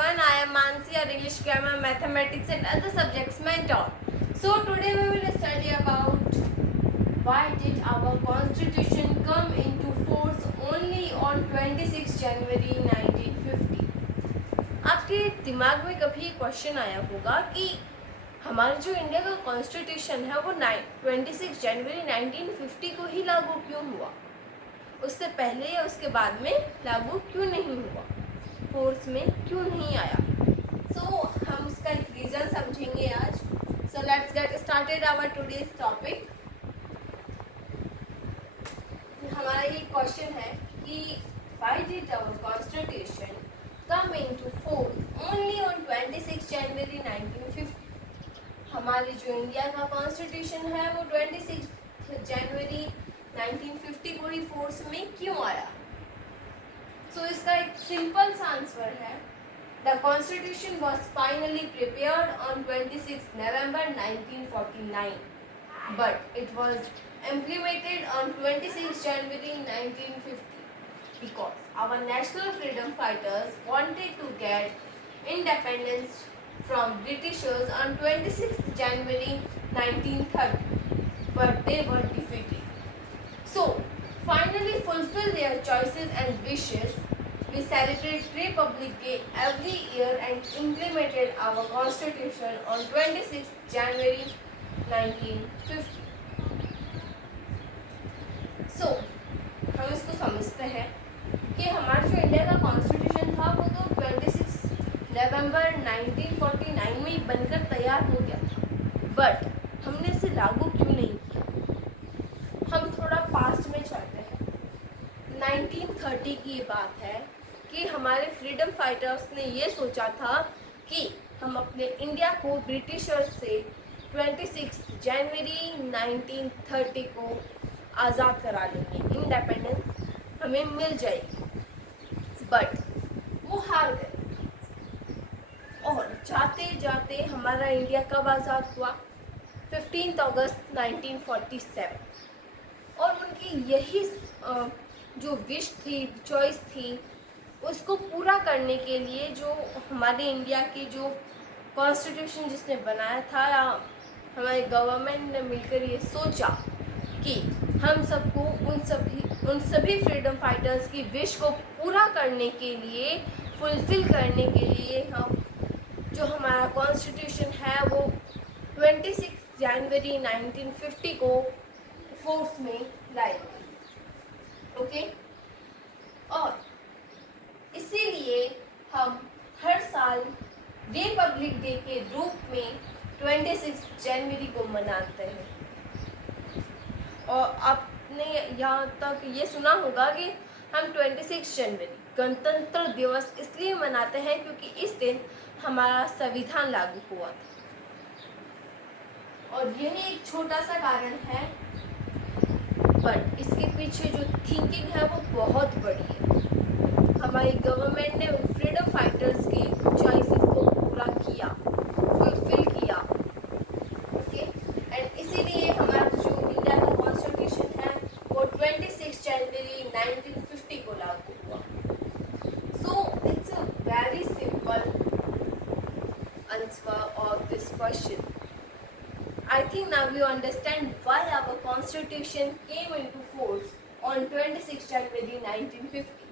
everyone, I am Mansi, your English grammar, mathematics and other subjects mentor. So today we will study about why did our constitution come into force only on 26 January 1950. आपके दिमाग में कभी question आया होगा कि हमारा जो India का कॉन्स्टिट्यूशन है वो 26 जनवरी 1950 को ही लागू क्यों हुआ, उससे पहले या उसके बाद में लागू क्यों नहीं हुआ, फोर्स में क्यों नहीं आया। हम उसका एक रीज़न समझेंगे आज। Let's get started our today's topic. हमारा ये क्वेश्चन है कि why did our constitution come into force only on 26 January 1950। हमारी जो इंडिया का कॉन्स्टिट्यूशन है वो 26 जनवरी 1950 को ही फोर्स में क्यों आया। इसका एक सिंपल सा आंसर है, the constitution was finally prepared on 26 November 1949 but it was implemented on 26 January 1950 because our national freedom fighters wanted to get independence from Britishers on 26 January 1930 but they were defeated. So finally fulfill their choices and wishes, we celebrate Republic Day every year and implemented our constitution on 26 January 1950. हम इसको समझते हैं कि हमारा जो India का constitution था वो तो 26 नवंबर 1949 में ही बनकर तैयार हो गया था, बट हमने इसे लागू क्यों नहीं किया। हम थोड़ा पास्ट में चलते हैं। 1930 की ये बात है कि हमारे फ्रीडम फाइटर्स ने ये सोचा था कि हम अपने इंडिया को ब्रिटिशर्स से 26 जनवरी 1930 को आज़ाद करा लेंगे, इंडिपेंडेंस हमें मिल जाएगी, बट वो हार गए। और जाते जाते हमारा इंडिया कब आज़ाद हुआ, 15 अगस्त 1947। और उनकी यही जो विश थी, चॉइस थी, उसको पूरा करने के लिए जो हमारे इंडिया की जो कॉन्स्टिट्यूशन जिसने बनाया था, हमारे गवर्नमेंट ने मिलकर ये सोचा कि हम सबको उन सभी फ्रीडम फाइटर्स की विश को पूरा करने के लिए, फुलफिल करने के लिए हम जो हमारा कॉन्स्टिट्यूशन है वो 26 जनवरी 1950 को फोर्स में लाएंगे। ओके, और इसीलिए हम हर साल रिपब्लिक डे के रूप में 26 जनवरी को मनाते हैं। और आपने यहाँ तक ये सुना होगा कि हम 26 जनवरी गणतंत्र दिवस इसलिए मनाते हैं क्योंकि इस दिन हमारा संविधान लागू हुआ था। और यही एक छोटा सा कारण है, बट इसके पीछे जो थिंकिंग है वो बहुत बड़ी है। हमारी गवर्नमेंट ने उन फ्रीडम फाइटर्स की चॉइसेस को पूरा किया, फुलफिल किया। ओके, एंड इसीलिए हमारा जो इंडिया का कॉन्स्टिट्यूशन है वो 26 जनवरी 1950 को लागू हुआ। So it's a very simple answer of this question. I think now you understand why our constitution came into force on 26 January 1950.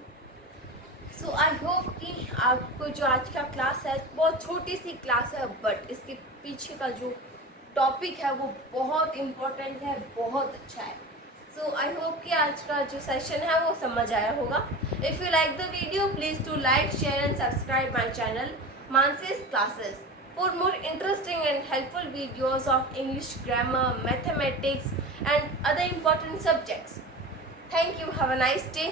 So I hope कि आपको जो आज का क्लास है बहुत छोटी सी क्लास है, बट इसके पीछे का जो टॉपिक है वो बहुत इम्पोर्टेंट है, बहुत अच्छा है। सो आई होप कि आज का जो सेशन है वो समझ आया होगा। If you like the video please to like, share and subscribe my channel Mansi's Classes for more interesting and helpful videos of English grammar, mathematics and other important subjects. Thank you. Have a nice day.